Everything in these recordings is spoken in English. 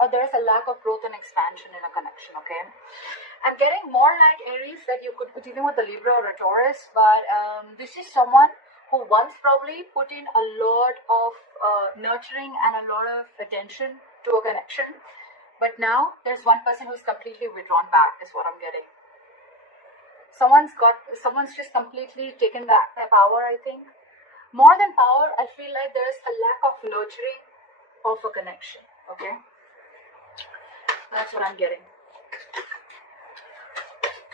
or there's a lack of growth and expansion in a connection, okay? I'm getting more like Aries that you could be dealing with a Libra or a Taurus, but this is someone who once probably put in a lot of nurturing and a lot of attention to a connection, but now there's one person who's completely withdrawn back, is what I'm getting. Someone's just completely taken back their power, I think. More than power, I feel like there's a lack of nurturing of a connection, okay? That's what I'm getting.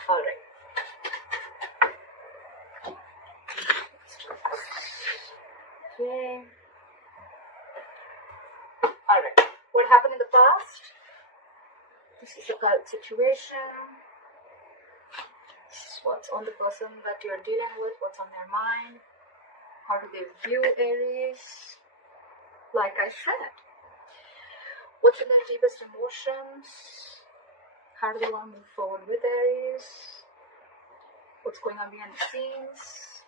All right. Okay. All right. What happened in the past? This is the current situation. This is what's on the person that you're dealing with, what's on their mind. How do they view Aries? Like I said, what's in their deepest emotions? How do they want to move forward with Aries? What's going on behind the scenes?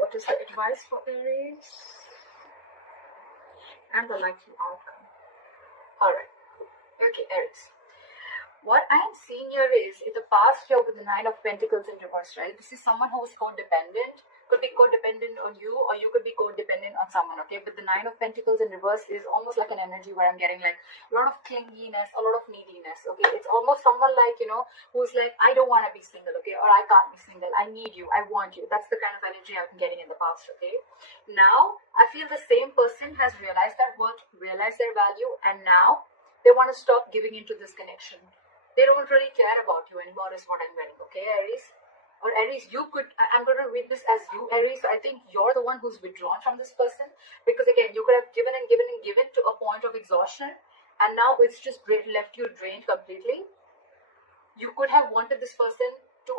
What is the advice for Aries? And the likely outcome. Alright. Okay, Aries. What I am seeing here is, in the past year with the Nine of Pentacles in reverse, right? This is someone who is codependent. Could be codependent on you, or you could be codependent on someone, okay? But the Nine of Pentacles in reverse is almost like an energy where I'm getting like a lot of clinginess, a lot of neediness, okay? It's almost someone like, you know, who's like, I don't want to be single, okay? Or I can't be single. I need you. I want you. That's the kind of energy I've been getting in the past, okay? Now, I feel the same person has realized their worth, realized their value, and now they want to stop giving into this connection. They don't really care about you anymore, is what I'm getting, okay, Aries? Or Aries, you could, I'm going to read this as you, Aries. I think you're the one who's withdrawn from this person, because again, you could have given and given and given to a point of exhaustion, and now it's just left you drained completely. You could have wanted this person to,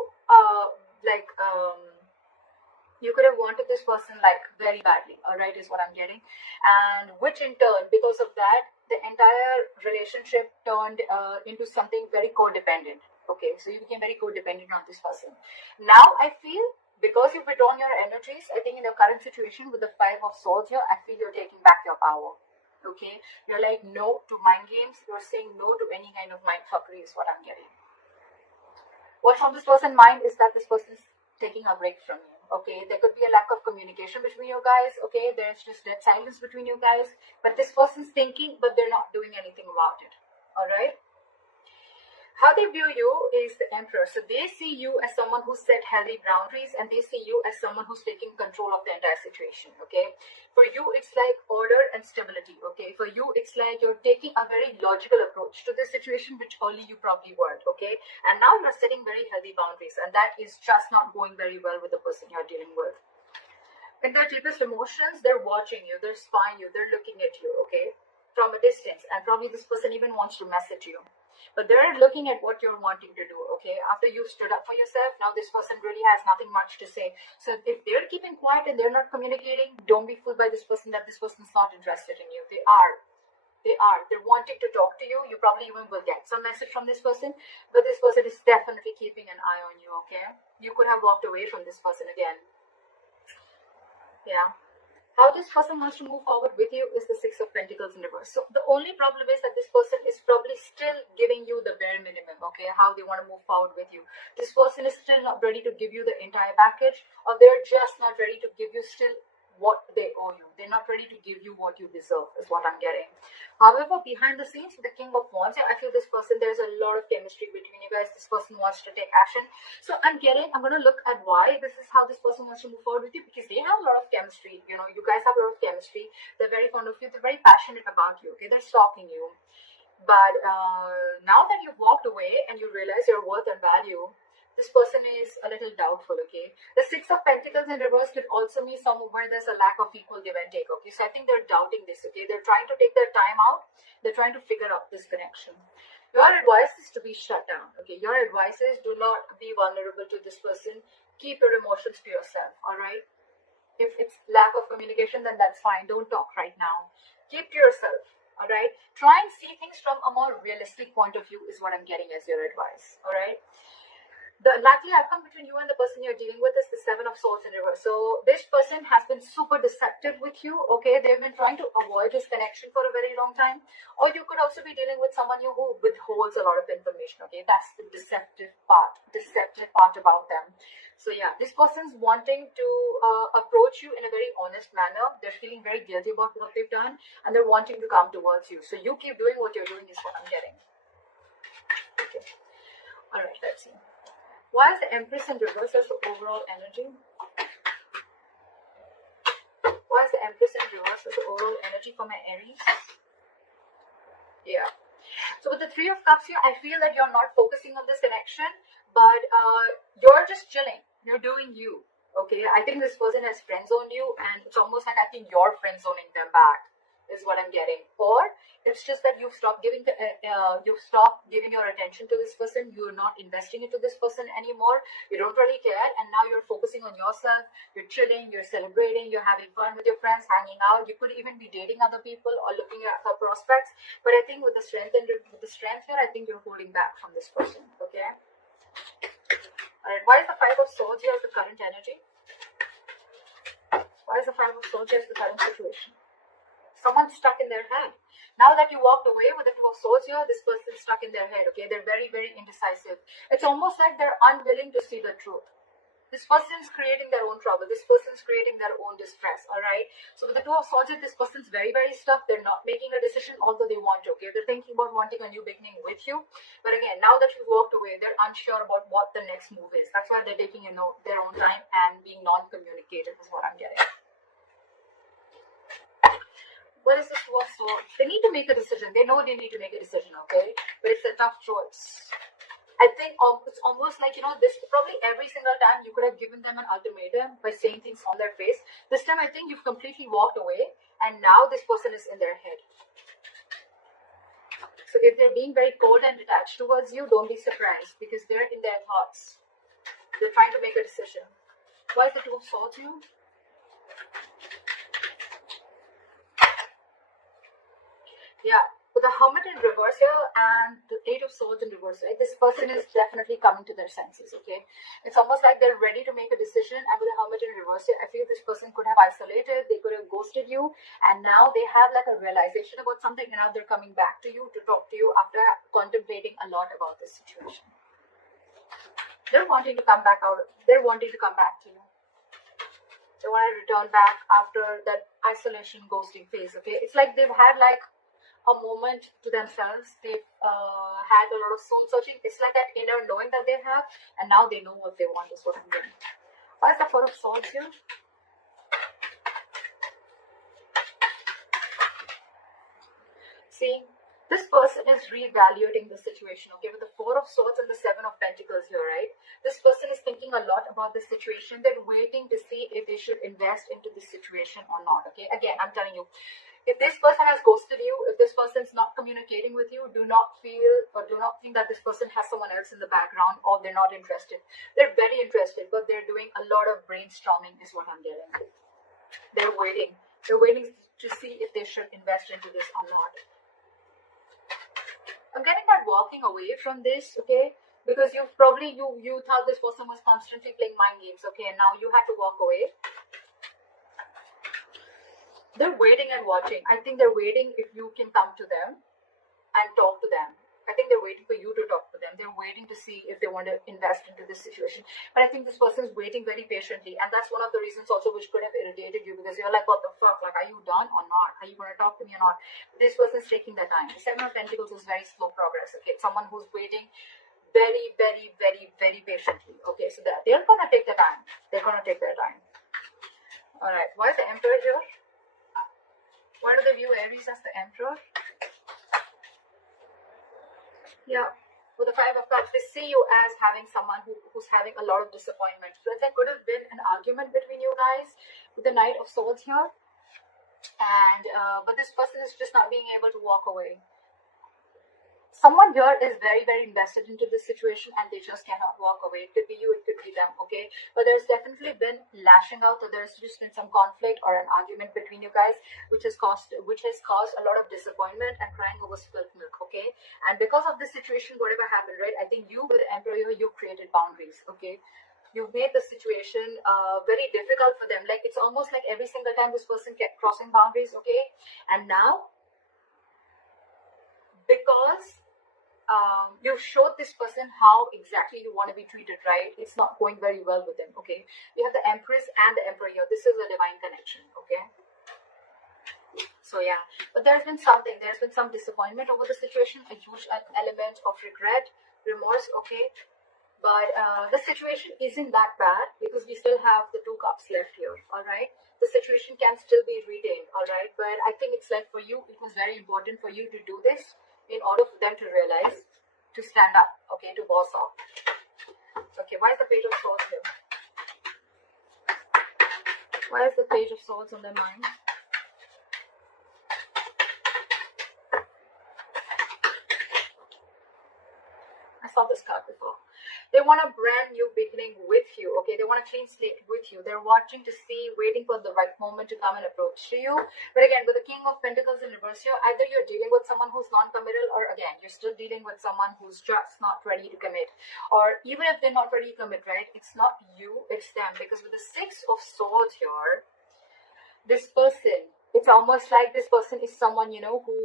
you could have wanted this person like very badly, alright, is what I'm getting. And which in turn, because of that, the entire relationship turned into something very codependent. Okay, so you became very codependent on this person. Now I feel, because you've withdrawn your energies, I think in your current situation with the Five of Swords here, I feel you're taking back your power. Okay, you're like no to mind games. You're saying no to any kind of mind fuckery, is what I'm getting. What's on this person's mind is that this person is taking a break from you. Okay, there could be a lack of communication between you guys. Okay, there's just dead silence between you guys. But this person's thinking, but they're not doing anything about it. Alright? How they view you is the Emperor. So they see you as someone who set healthy boundaries, and they see you as someone who's taking control of the entire situation, okay? For you, it's like order and stability, okay? For you, it's like you're taking a very logical approach to this situation, which early you probably weren't, okay? And now you're setting very healthy boundaries, and that is just not going very well with the person you're dealing with. In their deepest emotions, they're watching you, they're spying you, they're looking at you, okay? From a distance, and probably this person even wants to message you. But they're looking at what you're wanting to do, okay? After you've stood up for yourself, now this person really has nothing much to say. So if they're keeping quiet and they're not communicating, don't be fooled by this person that this person's not interested in you. They are. They're wanting to talk to you. You probably even will get some message from this person, but this person is definitely keeping an eye on you, okay? You could have walked away from this person again. Yeah. How this person wants to move forward with you is the Six of Pentacles in reverse. So the only problem is that this person is probably still giving you the bare minimum, okay, how they want to move forward with you. This person is still not ready to give you the entire package, or they're just not ready to give you still what they owe you. They're not ready to give you what you deserve, is what I'm getting. However, behind the scenes, with the King of Wands, I feel this person, there's a lot of chemistry between you guys. This person wants to take action. So I'm going to look at why this is how this person wants to move forward with you, because they have a lot of chemistry. You know, you guys have a lot of chemistry. They're very fond of you. They're very passionate about you, okay? They're stalking you. But now that you've walked away and you realize your worth and value, this person is a little doubtful, okay? The Six of Pentacles in reverse could also mean somewhere where there's a lack of equal give and take, okay? So I think they're doubting this, okay? They're trying to take their time out. They're trying to figure out this connection. Your advice is to be shut down, okay? Your advice is do not be vulnerable to this person. Keep your emotions to yourself, all right? If it's lack of communication, then that's fine. Don't talk right now. Keep to yourself, all right? Try and see things from a more realistic point of view is what I'm getting as your advice, all right? The likely outcome between you and the person you're dealing with is the Seven of Swords in reverse. So this person has been super deceptive with you, okay? They've been trying to avoid this connection for a very long time. Or you could also be dealing with someone who withholds a lot of information, okay? That's the deceptive part about them. So yeah, this person's wanting to approach you in a very honest manner. They're feeling very guilty about what they've done, and they're wanting to come towards you. So you keep doing what you're doing is what I'm getting. Okay. All right, let's see. Why is the Empress in reverse as the overall energy? Why is the Empress in reverse as the overall energy for my Aries? Yeah. So with the Three of Cups here, I feel that you're not focusing on this connection, but you're just chilling. You're doing you. Okay. I think this person has friend zoned you, and it's almost like I think you're friend zoning them back, is what I'm getting. Or it's just that you've stopped giving your attention to this person. You're not investing into this person anymore. You don't really care, and now you're focusing on yourself. You're chilling, you're celebrating, you're having fun with your friends, hanging out. You could even be dating other people or looking at other prospects. But I think with the strength here, I think you're holding back from this person. Okay. All right. Why is the Five of Swords here as the current energy? Why is the Five of Swords here as the current situation? Someone's stuck in their head. Now that you walked away with the Two of Swords here, this person's stuck in their head, okay? They're very, very indecisive. It's almost like they're unwilling to see the truth. This person's creating their own trouble. This person's creating their own distress, all right? So with the Two of Swords here, this person's very, very stuck. They're not making a decision, although they want to, okay? They're thinking about wanting a new beginning with you. But again, now that you've walked away, they're unsure about what the next move is. That's why they're taking, their own time and being non-communicative is what I'm getting. What is this Two of Swords? They need to make a decision. They know they need to make a decision, okay? But it's a tough choice. I think it's almost like, this probably every single time you could have given them an ultimatum by saying things on their face. This time I think you've completely walked away, and now this person is in their head. So if they're being very cold and detached towards you, don't be surprised, because they're in their thoughts. They're trying to make a decision. Why is the Two of Swords here? Yeah, with the Hermit in reverse here and the Eight of Swords in reverse, right? This person is definitely coming to their senses, okay? It's almost like they're ready to make a decision, and with the Hermit in reverse here, I feel this person could have isolated, they could have ghosted you, and now they have like a realization about something, and now they're coming back to you to talk to you after contemplating a lot about this situation. They're wanting to come back out. They're wanting to come back to you. They want to return back after that isolation ghosting phase, okay? It's like they've had like a moment to themselves. They've had a lot of soul searching. It's like that inner knowing that they have, and now they know what they want is what I'm doing. Why is the Four of Swords here? See, this person is reevaluating the situation, okay? With the Four of Swords and the Seven of Pentacles here, right? This person is thinking a lot about the situation. They're waiting to see if they should invest into this situation or not, okay? Again, I'm telling you, if this person has ghosted you, if this person's not communicating with you, do not feel or do not think that this person has someone else in the background or they're not interested. They're very interested, but they're doing a lot of brainstorming is what I'm getting. They're waiting. They're waiting to see if they should invest into this or not. I'm getting that walking away from this, okay? Because you thought this person was constantly playing mind games, okay? And now you had to walk away. They're waiting and watching. I think they're waiting if you can come to them and talk to them. I think they're waiting for you to talk to them. They're waiting to see if they want to invest into this situation. But I think this person is waiting very patiently. And that's one of the reasons also which could have irritated you, because you're like, what the fuck? Like, are you done or not? Are you going to talk to me or not? This person is taking their time. The Seven of Pentacles is very slow progress. Okay, it's someone who's waiting very, very, very, very patiently. Okay, so they're going to take their time. They're going to take their time. All right. Why is the Emperor here? Why do they view Aries as the Emperor? Yeah, with the Five of Cups, they see you as having someone who's having a lot of disappointment. So there could have been an argument between you guys with the Knight of Swords here. And but this person is just not being able to walk away. Someone here is very, very invested into this situation and they just cannot walk away. It could be you, it could be them, okay? But there's definitely been lashing out, or there's just been some conflict or an argument between you guys, which has caused a lot of disappointment and crying over spilt milk, okay? And because of this situation, whatever happened, right? I think you with the Emperor, you created boundaries, okay? You've made the situation very difficult for them. Like, it's almost like every single time this person kept crossing boundaries, okay? And now, because you've showed this person how exactly you want to be treated, right? It's not going very well with them, okay? We have the Empress and the Emperor here. This is a divine connection, okay? So yeah, but there's been some disappointment over the situation, a huge element of regret, remorse, okay? But the situation isn't that bad because we still have the 2 cups left here, all right? The situation can still be retained, all right? But I think it's like for you, it was very important for you to do this in order for them to realize, to stand up, okay, to boss off. Okay, why is the Page of Swords here? Why is the Page of Swords on their mind? I saw this card before. They want a brand new beginning with you, okay? They want a clean slate with you. They're watching to see, waiting for the right moment to come and approach to you. But again, with the King of Pentacles in reverse here, either you're dealing with someone who's non-committal, or again, you're still dealing with someone who's just not ready to commit. Or even if they're not ready to commit, right? It's not you, it's them. Because with the 6 of Swords here, this person, it's almost like this person is someone, you know, who,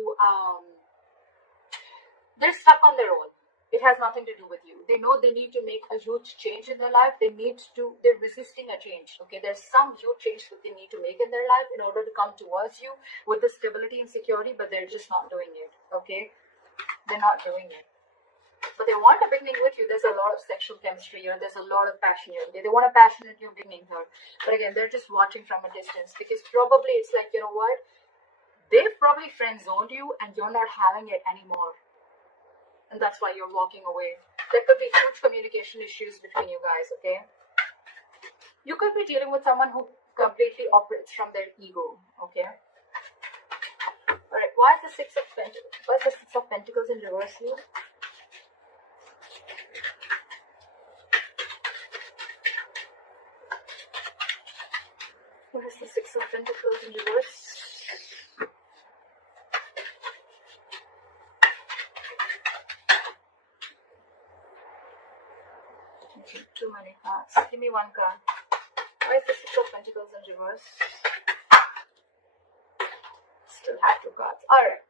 they're stuck on their own. It has nothing to do with you. They know they need to make a huge change in their life. They're resisting a change, okay? There's some huge change that they need to make in their life in order to come towards you with the stability and security, but they're just not doing it, okay? They're not doing it. But they want a beginning with you. There's a lot of sexual chemistry here. There's a lot of passion here. Okay? They want a passionate new beginning here. But again, they're just watching from a distance because probably it's like, you know what? They've probably friend-zoned you and you're not having it anymore. And that's why you're walking away. There could be huge communication issues between you guys, okay? You could be dealing with someone who completely operates from their ego, okay? Alright, why is the Six of Pentacles in reverse here? What is the Six of Pentacles in reverse? Too many cards. Give me one card. Why is the Six of Pentacles in reverse? Still have 2 cards. Alright.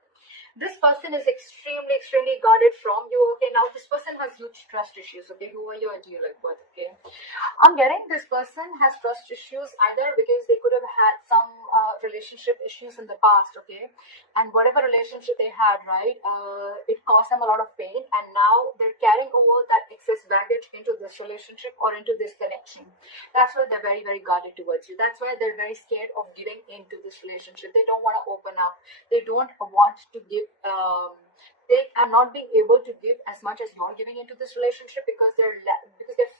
This person is extremely guarded from you, okay? Now, this person has huge trust issues, okay? Who are you dealing with, okay? I'm getting this person has trust issues either because they could have had some relationship issues in the past, okay? And whatever relationship they had, right, it caused them a lot of pain, and now they're carrying over that excess baggage into this relationship or into this connection. That's why they're very guarded towards you. That's why they're very scared of giving into this relationship. They don't want to open up. They don't want to give. They are not being able to give as much as you're giving into this relationship because they're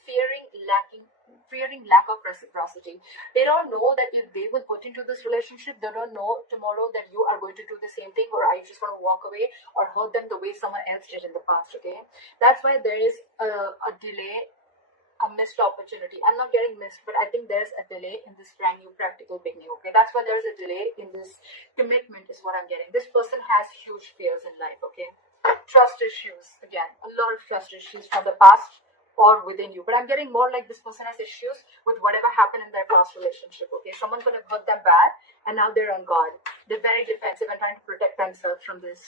fearing lack of reciprocity. They don't know that if they will put into this relationship, they don't know tomorrow that you are going to do the same thing, or are you just going to walk away or hurt them the way someone else did in the past, okay? That's why there is a delay, a missed opportunity. I'm not getting missed, but I think there's a delay in this brand new practical beginning, okay? That's why there's a delay in this commitment is what I'm getting. This person has huge fears in life, okay? Trust issues, again, a lot of trust issues from the past or within you. But I'm getting more like this person has issues with whatever happened in their past relationship, okay? Someone could have hurt them bad and now they're on guard. They're very defensive and trying to protect themselves from this.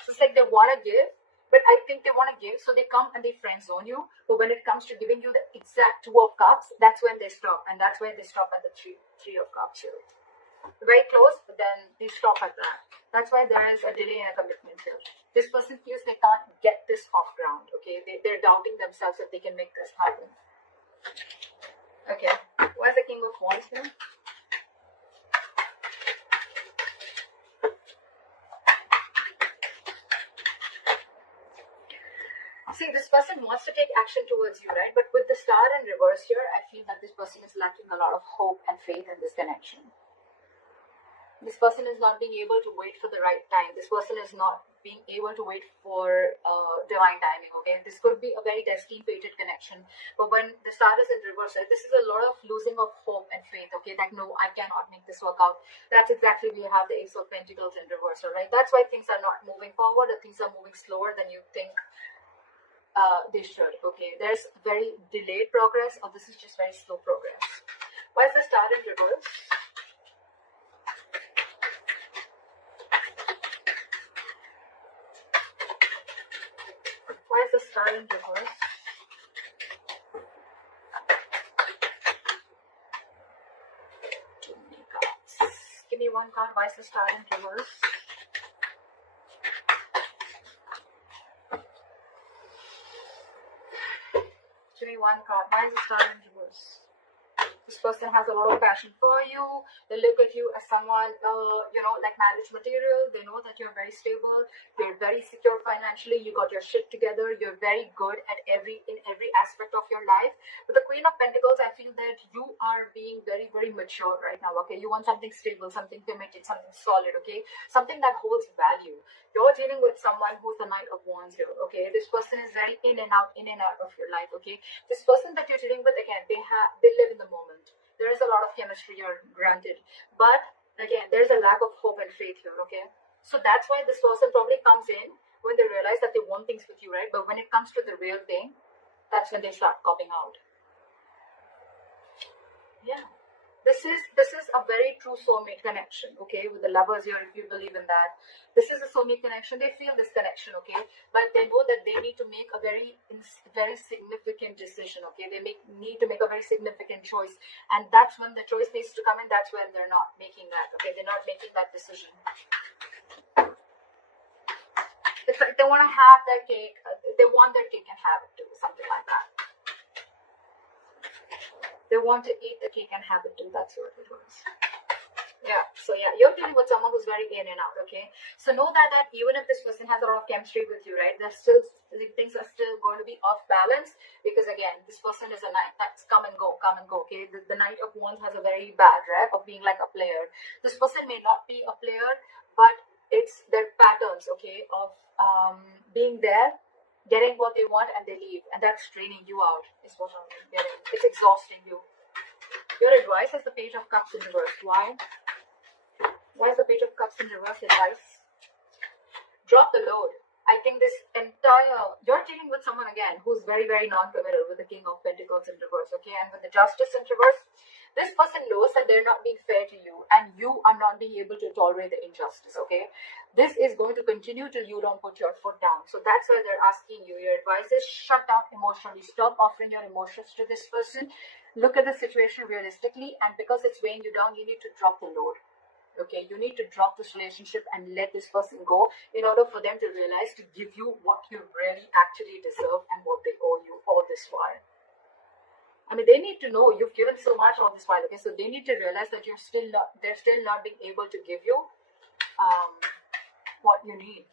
So it's like they want to give, but I think they want to give, so they come and they friend zone you. But when it comes to giving you the exact 2 of Cups, that's when they stop. And that's where they stop at the three of Cups here. Very close, but then they stop at that. That's why there is a delay in a commitment here. This person feels they can't get this off ground, okay? They're doubting themselves if they can make this happen. Okay, where's the King of Wands here? See, this person wants to take action towards you, right? But with the Star in reverse here, I feel that this person is lacking a lot of hope and faith in this connection. This person is not being able to wait for the right time. This person is not being able to wait for divine timing, okay? This could be a very destined, fated connection. But when the star is in reverse, right, this is a lot of losing of hope and faith, okay? Like, no, I cannot make this work out. That's exactly where you have the Ace of Pentacles in reverse, right? That's why things are not moving forward, or things are moving slower than you think they should, okay? There's very delayed progress, or this is just very slow progress. Why is the star in reverse? Why is the star in reverse? Too many cards. Give me one card. Why is the star in reverse? Give me one card. Why is the star in reverse? This person has a lot of passion for you. They look at you as someone, like marriage material. They know that you're very stable. You're very secure financially. You got your shit together. You're very good at every aspect of your life. But the Queen of Pentacles, I feel that you are being very, very mature right now, okay? You want something stable, something committed, something solid, okay? Something that holds value. You're dealing with someone who's the Knight of Wands here, okay? This person is very in and out of your life, okay? This person that you're dealing with, again, they live in the moment. There is a lot of chemistry here, granted, but again, there's a lack of hope and faith here, okay? So that's why this person probably comes in when they realize that they want things with you, right? But when it comes to the real thing, that's when they start copping out. Yeah. This is a very true soulmate connection, okay, with the lovers here, if you believe in that. This is a soulmate connection. They feel this connection, okay, but they know that they need to make a very significant decision, okay. They need to make a very significant choice, and that's when the choice needs to come in. That's when they're not making that, okay. They're not making that decision. It's like they want to have their cake. They want their cake and have it too, something like that. They want to eat the cake and have it too. That's what it was. Yeah. So yeah, you're dealing with someone who's very in and out. Okay. So know that even if this person has a lot of chemistry with you, right, there's still things are still going to be off balance, because again, this person is a knight that's come and go. Okay. The Knight of Wands has a very bad rep of being like a player. This person may not be a player, but it's their patterns, okay, of being there, getting what they want, and they leave, and that's draining you out, is what I'm getting. It's exhausting you. Your advice is the Page of Cups in reverse. Why is the Page of Cups in reverse advice? Drop the load. I think you're dealing with someone again who's very, very non-committal, with the King of Pentacles in reverse, okay, and with the Justice in reverse. This person knows that they're not being fair to you, and you are not being able to tolerate the injustice, okay? This is going to continue till you don't put your foot down. So that's why they're asking you. Your advice is shut down emotionally. Stop offering your emotions to this person. Look at the situation realistically, and because it's weighing you down, you need to drop the load. Okay, you need to drop this relationship and let this person go, in order for them to realize to give you what you really actually deserve and what they owe you all this while. I mean, they need to know you've given so much all this while, okay? So they need to realize that they're still not being able to give you what you need.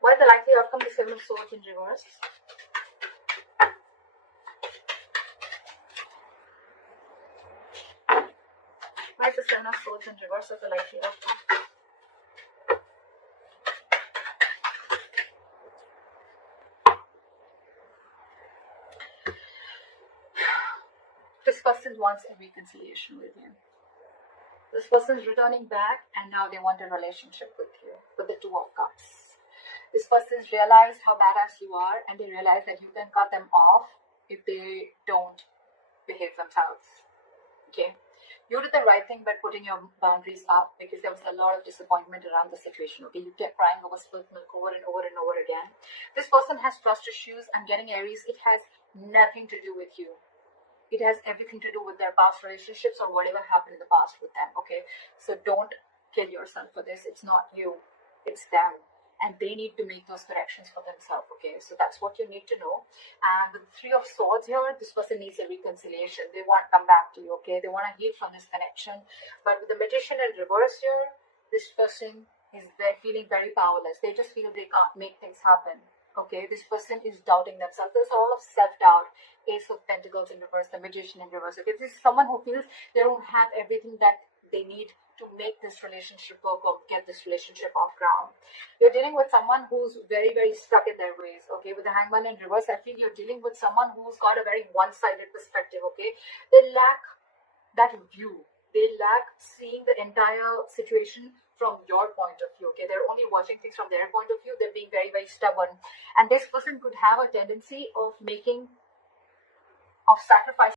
What is the likely outcome? The Seven of Swords in reverse. Why is the Seven of Swords in reverse as the likely outcome? This person wants a reconciliation with you. This person is returning back, and now they want a relationship with you, with the Two of Cups. This person's realized how badass you are, and they realize that you can cut them off if they don't behave themselves. Okay? You did the right thing by putting your boundaries up, because there was a lot of disappointment around the situation. Okay, you kept crying over spilt milk over and over and over again. This person has trust issues. I'm getting Aries. It has nothing to do with you. It has everything to do with their past relationships or whatever happened in the past with them, okay? So don't kill yourself for this. It's not you, it's them. And they need to make those corrections for themselves, okay? So that's what you need to know. And with the Three of Swords here, this person needs a reconciliation. They want to come back to you, okay? They want to heal from this connection. But with the Magician in reverse here, this person is feeling very powerless. They just feel they can't make things happen. Okay, this person is doubting themselves. There's all of self-doubt. Ace of Pentacles in reverse, the Magician in reverse. Okay, this is someone who feels they don't have everything that they need to make this relationship work or get this relationship off ground. You're dealing with someone who's very, very stuck in their ways, okay? With the Hangman in reverse, I feel you're dealing with someone who's got a very one-sided perspective, okay? They lack that view. They lack seeing the entire situation from your point of view, okay? They're only watching things from their point of view. They're being very, very stubborn. And this person could have a tendency of sacrificing